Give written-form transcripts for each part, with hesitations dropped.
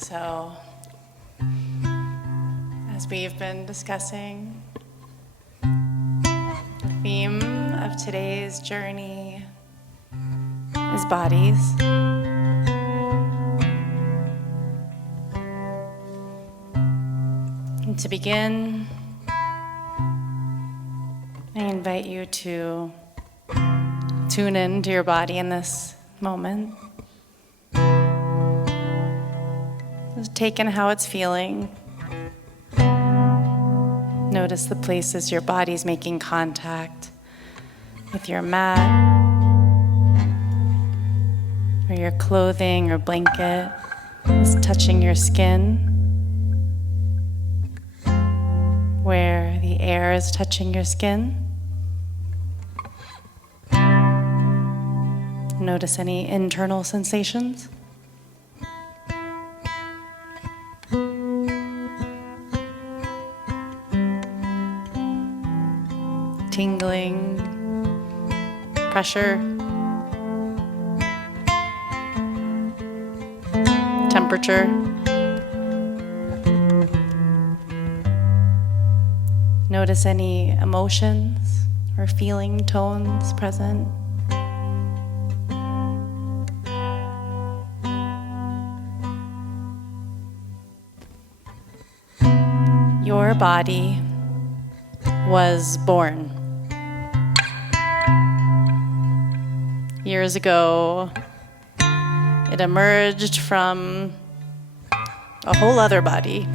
So, as we've been discussing, the theme of today's journey is bodies. And to begin, I invite you to tune in to your body in this moment. Just take in how it's feeling. Notice the places your body's making contact with your mat, or your clothing or blanket is touching your skin, where the air is touching your skin. Notice any internal sensations. Tingling, pressure, temperature. Notice any emotions or feeling tones present. Your body was born. Years ago, it emerged from a whole other body.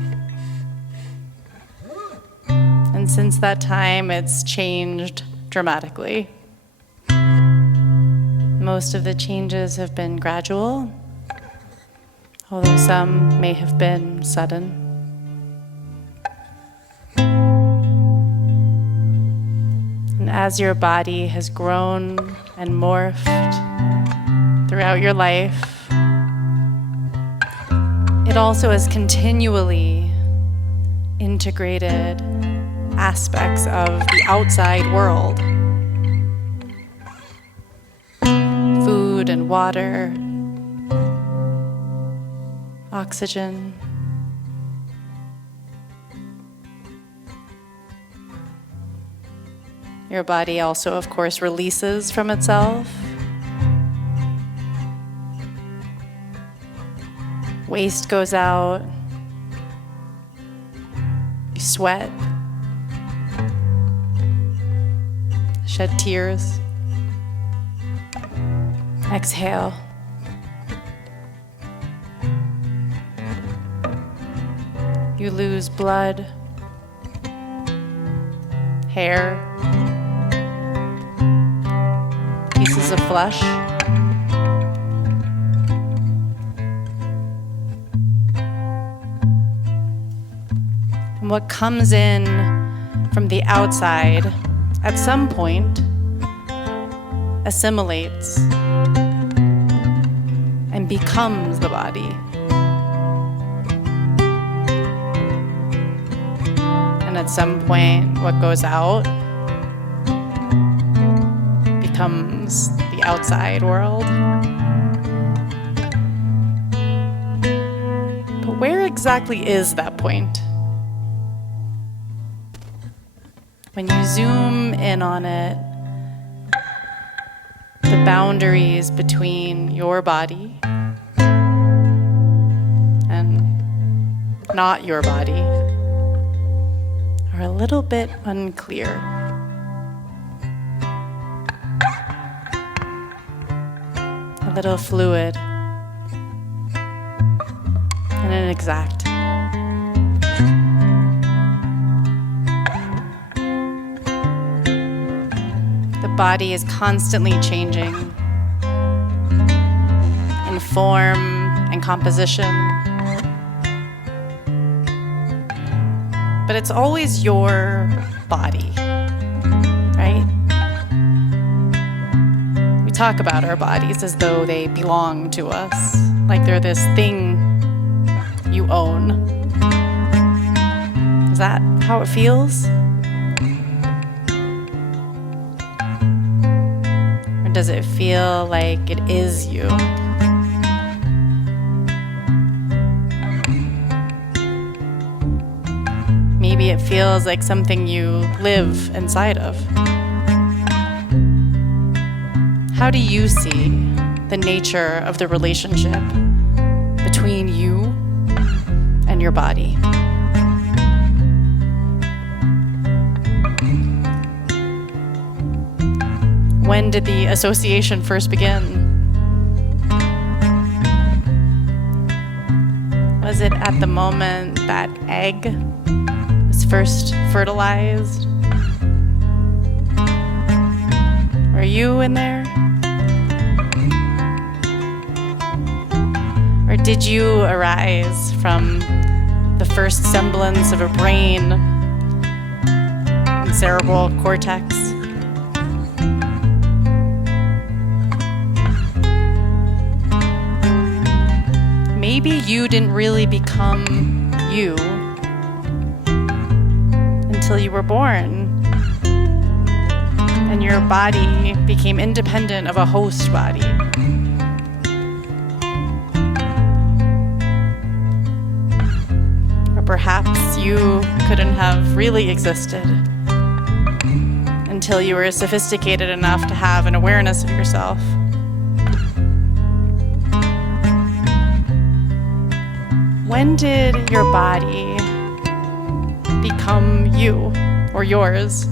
And since that time, it's changed dramatically. Most of the changes have been gradual, although some may have been sudden. And as your body has grown and morphed throughout your life, it also has continually integrated aspects of the outside world. Food and water, oxygen. Your body also, of course, releases from itself. Waste goes out. You sweat. Shed tears. Exhale. You lose blood, hair, pieces of flesh. And what comes in from the outside at some point assimilates and becomes the body. And at some point, what goes out becomes the outside world. But where exactly is that point? When you zoom in on it, the boundaries between your body and not your body are a little bit unclear. A little fluid and inexact. The body is constantly changing in form and composition, but it's always your body, right? We talk about our bodies as though they belong to us, like they're this thing you own. Is that how it feels? Or does it feel like it is you? maybe it feels like something you live inside of. How do you see the nature of the relationship between you and your body? When did the association first begin? Was it at the moment that egg was first fertilized? Were you in there? Or did you arise from the first semblance of a brain and cerebral cortex? Maybe you didn't really become you until you were born, and your body became independent of a host body. Or perhaps you couldn't have really existed until you were sophisticated enough to have an awareness of yourself. When did your body become you or yours?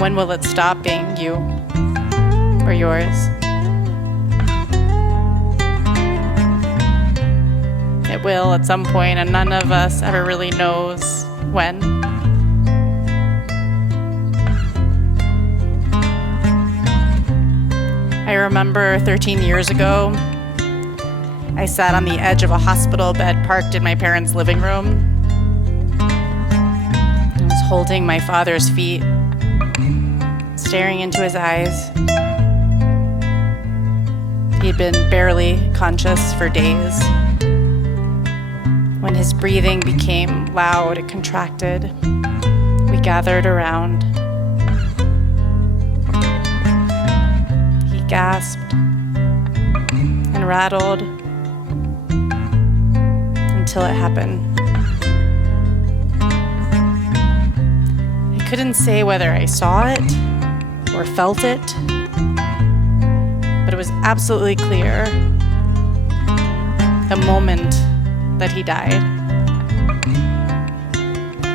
When will it stop being you or yours? It will at some point, and none of us ever really knows when. I remember 13 years ago, I sat on the edge of a hospital bed parked in my parents' living room. I was holding my father's feet, staring into his eyes. He'd been barely conscious for days. When his breathing became loud and contracted, we gathered around. He gasped and rattled until it happened. I couldn't say whether I saw it or felt it, but it was absolutely clear the moment that he died.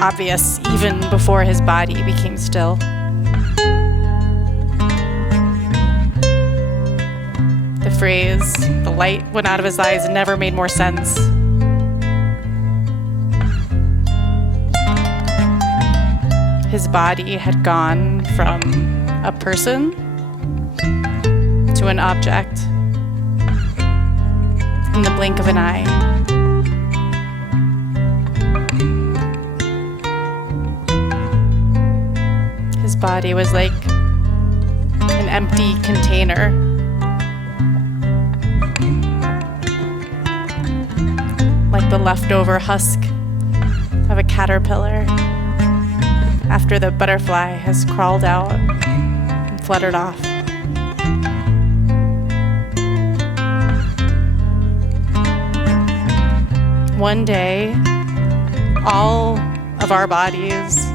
Obvious even before his body became still. The phrase, "the light went out of his eyes," never made more sense. His body had gone from a person to an object in the blink of an eye. His body was like an empty container. Like the leftover husk of a caterpillar after the butterfly has crawled out and fluttered off. One day, all of our bodies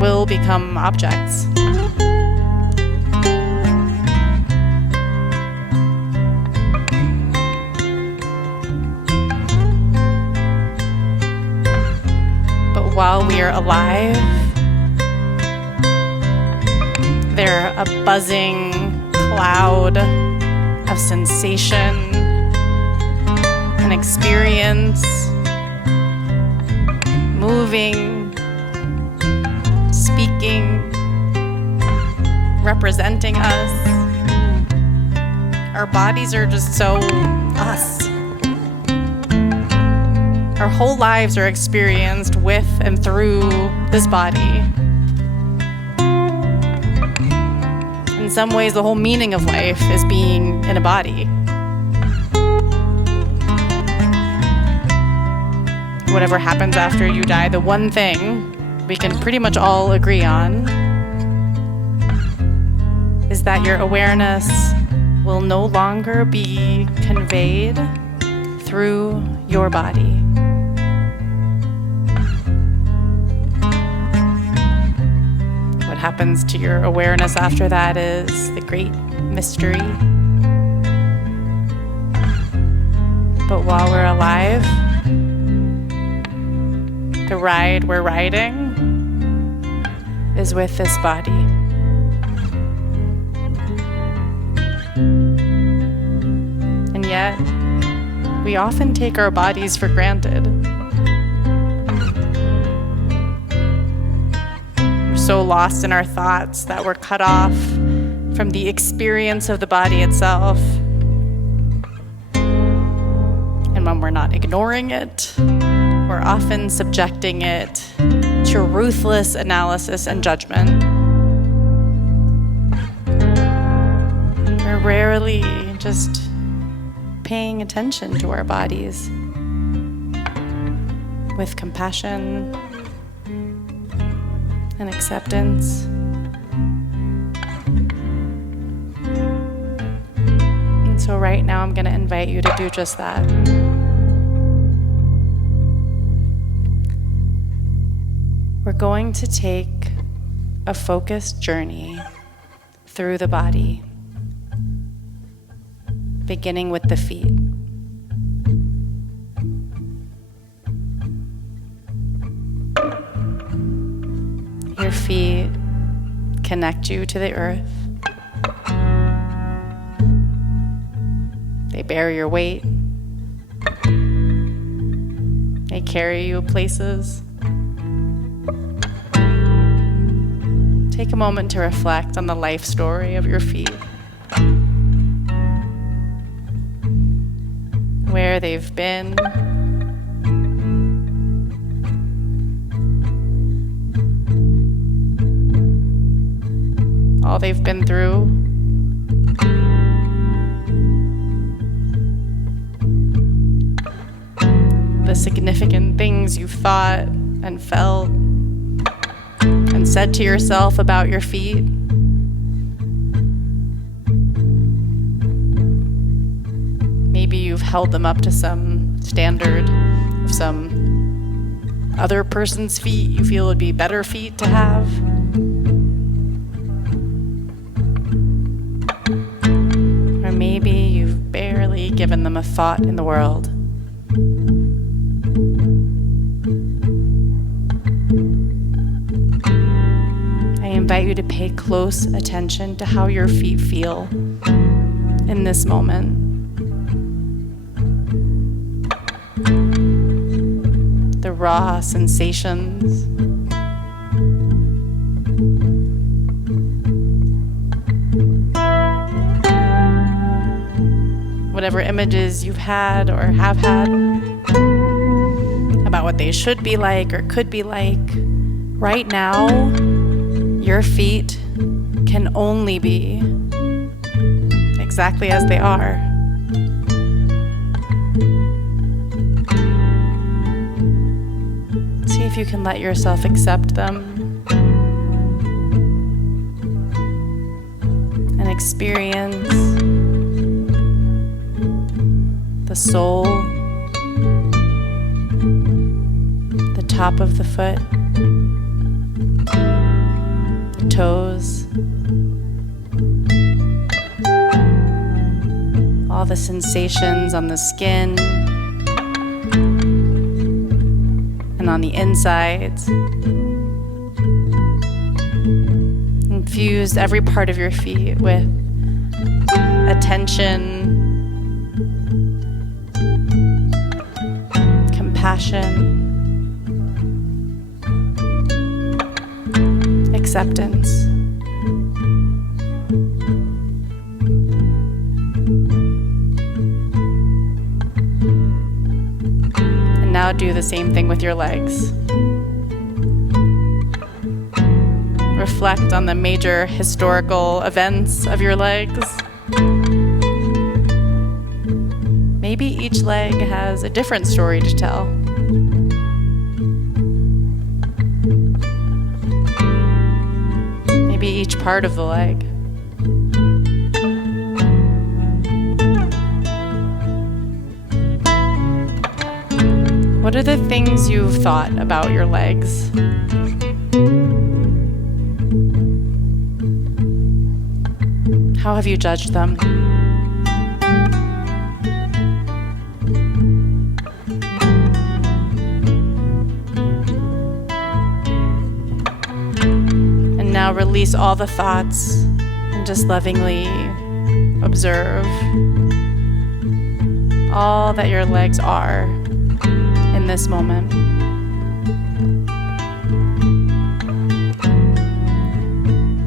will become objects. But while we are alive, they're a buzzing cloud of sensation and experience, moving, speaking, representing us. Our bodies are just so us. Our whole lives are experienced with and through this body. In some ways, the whole meaning of life is being in a body. Whatever happens after you die, the one thing we can pretty much all agree on is that your awareness will no longer be conveyed through your body. What happens to your awareness after that is the great mystery. But while we're alive, the ride we're riding is with this body. And yet, we often take our bodies for granted. We're so lost in our thoughts that we're cut off from the experience of the body itself. And when we're not ignoring it, we're often subjecting it to ruthless analysis and judgment. We're rarely just paying attention to our bodies with compassion and acceptance. And so right now I'm going to invite you to do just that. We're going to take a focused journey through the body, beginning with the feet. Your feet connect you to the earth. They bear your weight. They carry you places. Take a moment to reflect on the life story of your feet, where they've been, all they've been through, the significant things you've thought and felt and said to yourself about your feet. Maybe you've held them up to some standard of some other person's feet you feel would be better feet to have. Or maybe you've barely given them a thought in the world. I invite you to pay close attention to how your feet feel in this moment. The raw sensations. Whatever images you've had or have had about what they should be like or could be like, right now, your feet can only be exactly as they are. See if you can let yourself accept them and experience the sole, the top of the foot, the toes, all the sensations on the skin and on the insides. Infuse every part of your feet with attention, compassion, acceptance. And now do the same thing with your legs. Reflect on the major historical events of your legs. Maybe each leg has a different story to tell. Maybe each part of the leg. What are the things you've thought about your legs? How have you judged them? And now release all the thoughts and just lovingly observe all that your legs are in this moment.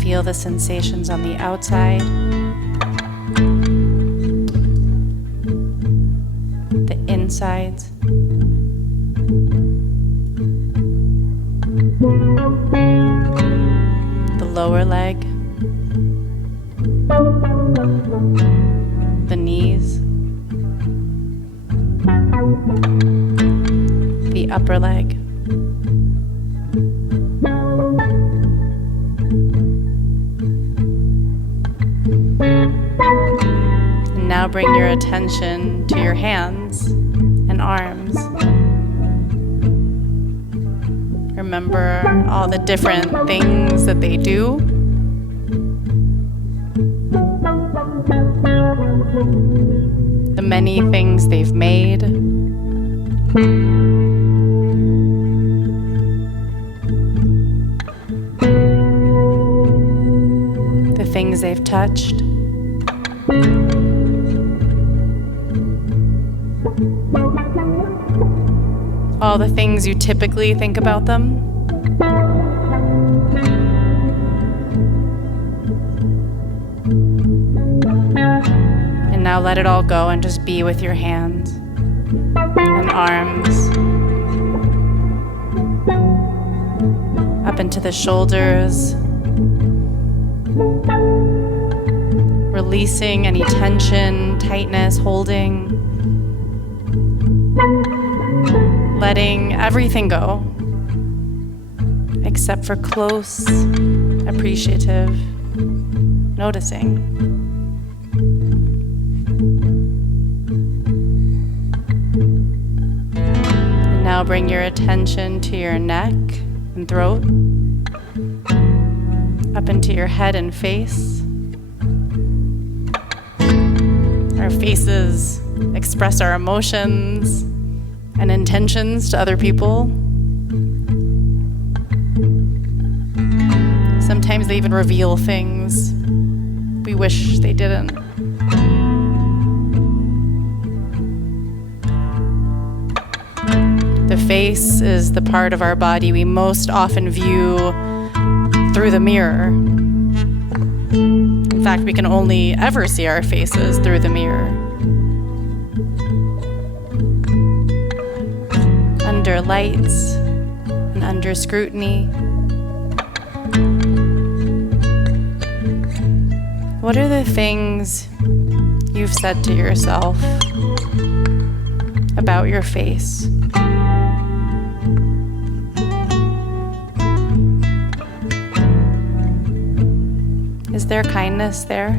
Feel the sensations on the outside, the insides, the lower leg, the knees, the upper leg, and now bring your attention to your hands and arms. Remember all the different things that they do. The many things they've made. The things they've touched. All the things you typically think about them. And now let it all go and just be with your hands and arms. Up into the shoulders. Releasing any tension, tightness, holding. Letting everything go, except for close, appreciative noticing. And now bring your attention to your neck and throat, up into your head and face. Our faces express our emotions and intentions to other people. Sometimes they even reveal things we wish they didn't. The face is the part of our body we most often view through the mirror. In fact, we can only ever see our faces through the mirror. Under lights and under scrutiny. What are the things you've said to yourself about your face? Is there kindness there?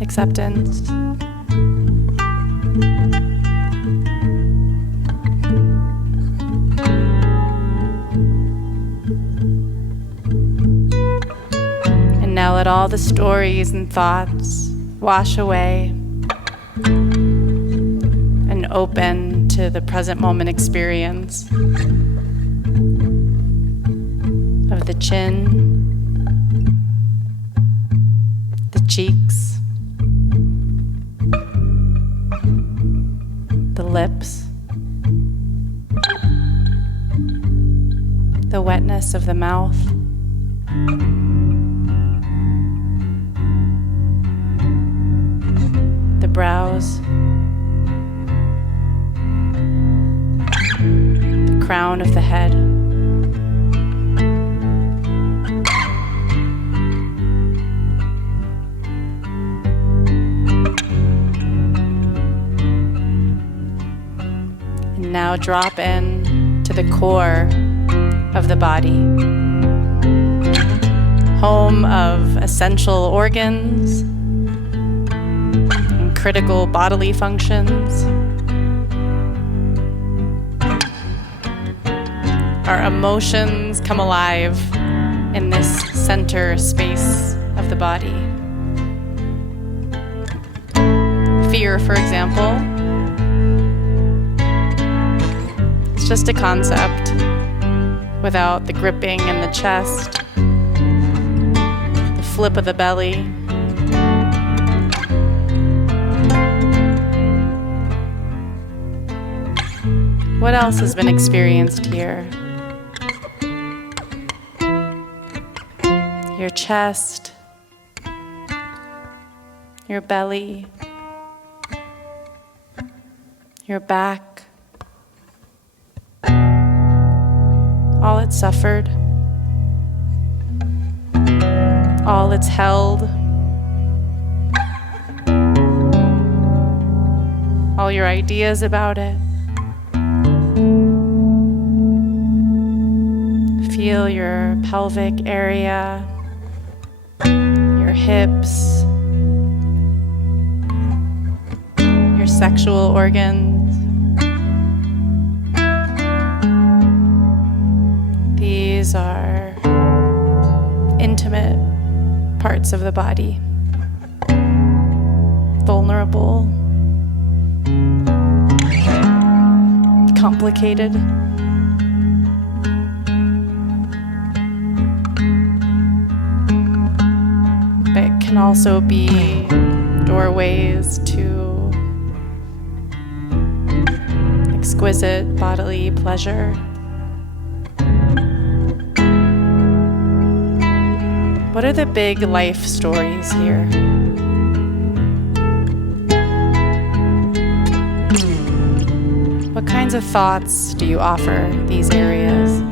Acceptance? Now let all the stories and thoughts wash away and open to the present moment experience of the chin, the cheeks, the lips, the wetness of the mouth, the brows, the crown of the head, and now drop in to the core of the body, home of essential organs, critical bodily functions. Our emotions come alive in this center space of the body. Fear, for example, it's just a concept without the gripping in the chest, the flip of the belly. What else has been experienced here? Your chest, your belly, your back, all it's suffered, all it's held, all your ideas about it. Feel your pelvic area, your hips, your sexual organs. These are intimate parts of the body, vulnerable, complicated. But can also be doorways to exquisite bodily pleasure. What are the big life stories here? What kinds of thoughts do you offer these areas?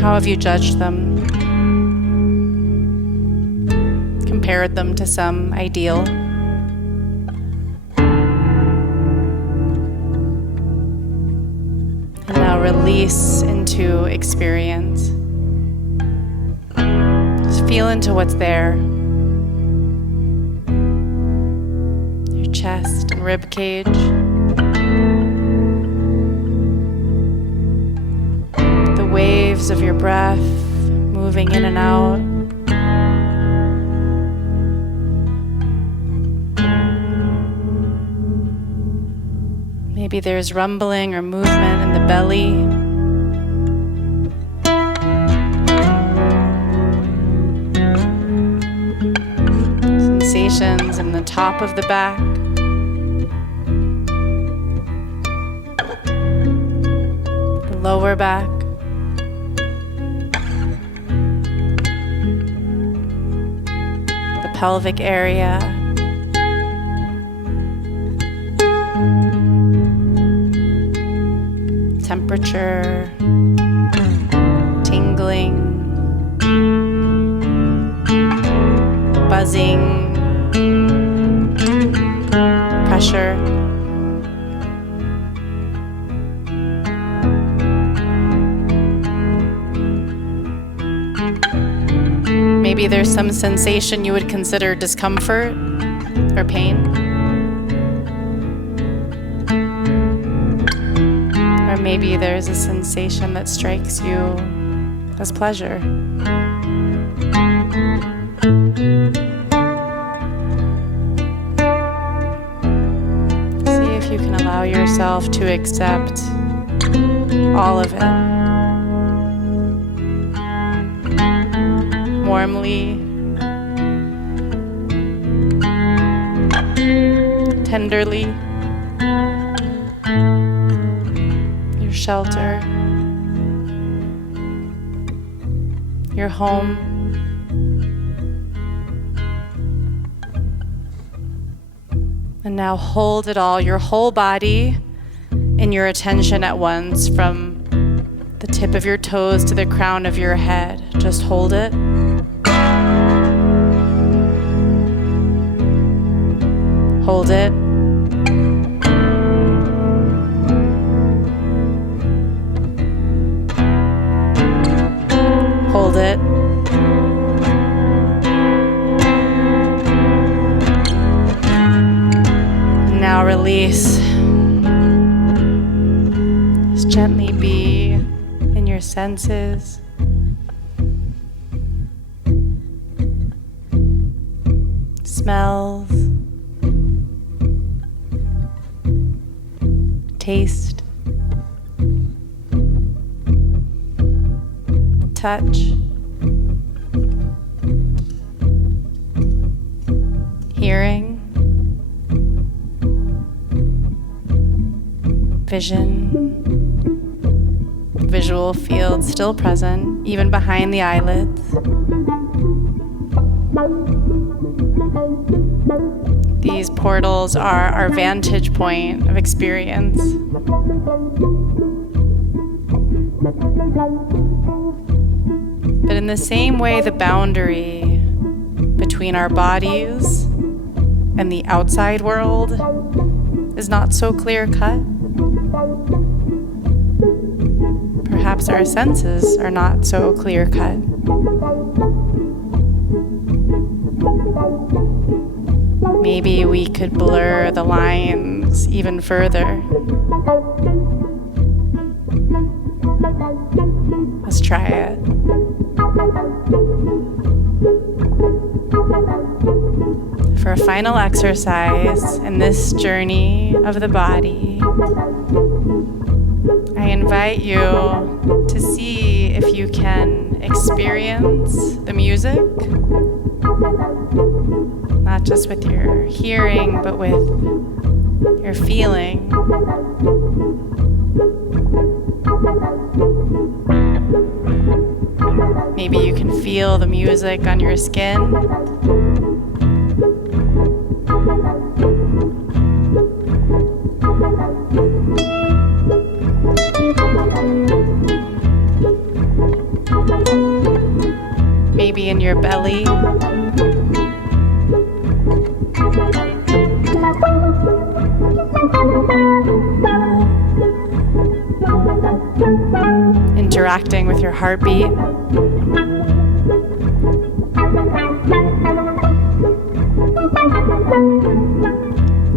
How have you judged them? Compared them to some ideal? And now release into experience. Just feel into what's there. Your chest and rib cage. Waves of your breath moving in and out. Maybe there's rumbling or movement in the belly. Sensations in the top of the back. The lower back. Pelvic area, temperature, tingling, buzzing, pressure. Maybe there's some sensation you would consider discomfort or pain. Or maybe there's a sensation that strikes you as pleasure. See if you can allow yourself to accept all of it. Warmly, tenderly, your shelter, your home. And now hold it all, your whole body, in your attention at once, from the tip of your toes to the crown of your head. Just hold it. Hold it. Hold it. Gently be in your senses. Smells, taste, touch, hearing, vision, visual field still present, even behind the eyelids. These portals are our vantage point of experience. But in the same way, the boundary between our bodies and the outside world is not so clear-cut. Perhaps our senses are not so clear-cut. Maybe we could blur the lines even further. Let's try it. For a final exercise in this journey of the body, I invite you to see if you can experience the music, not just with your hearing, but with your feeling. Maybe you can feel the music on your skin. Maybe in your belly. Interacting with your heartbeat.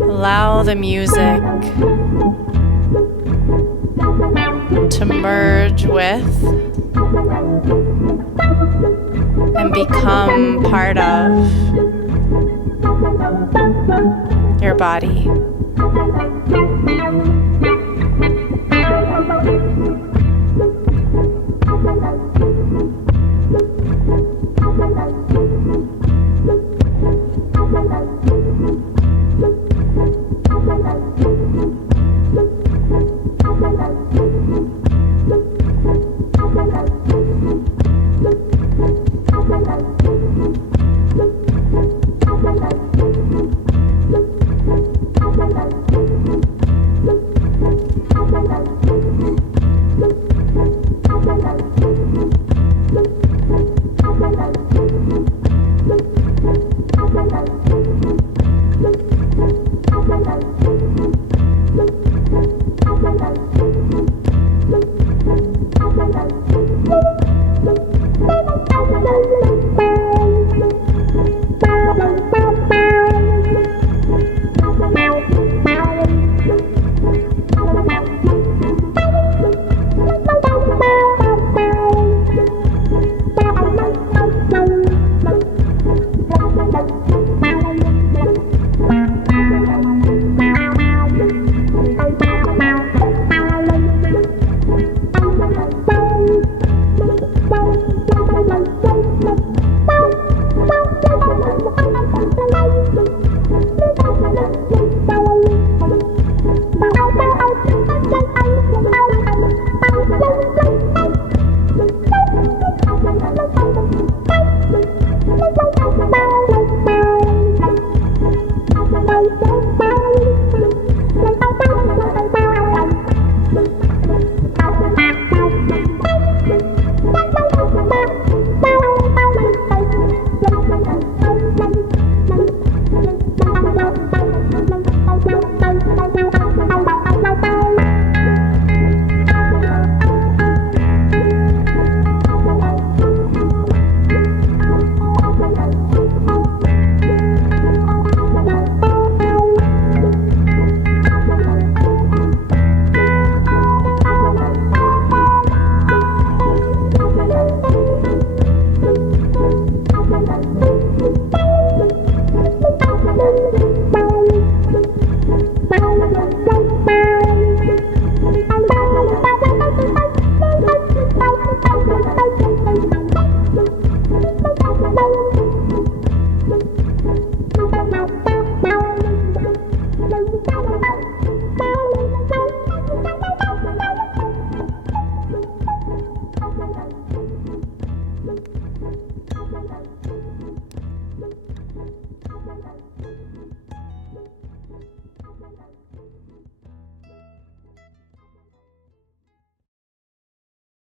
Allow the music to merge with and become part of your body.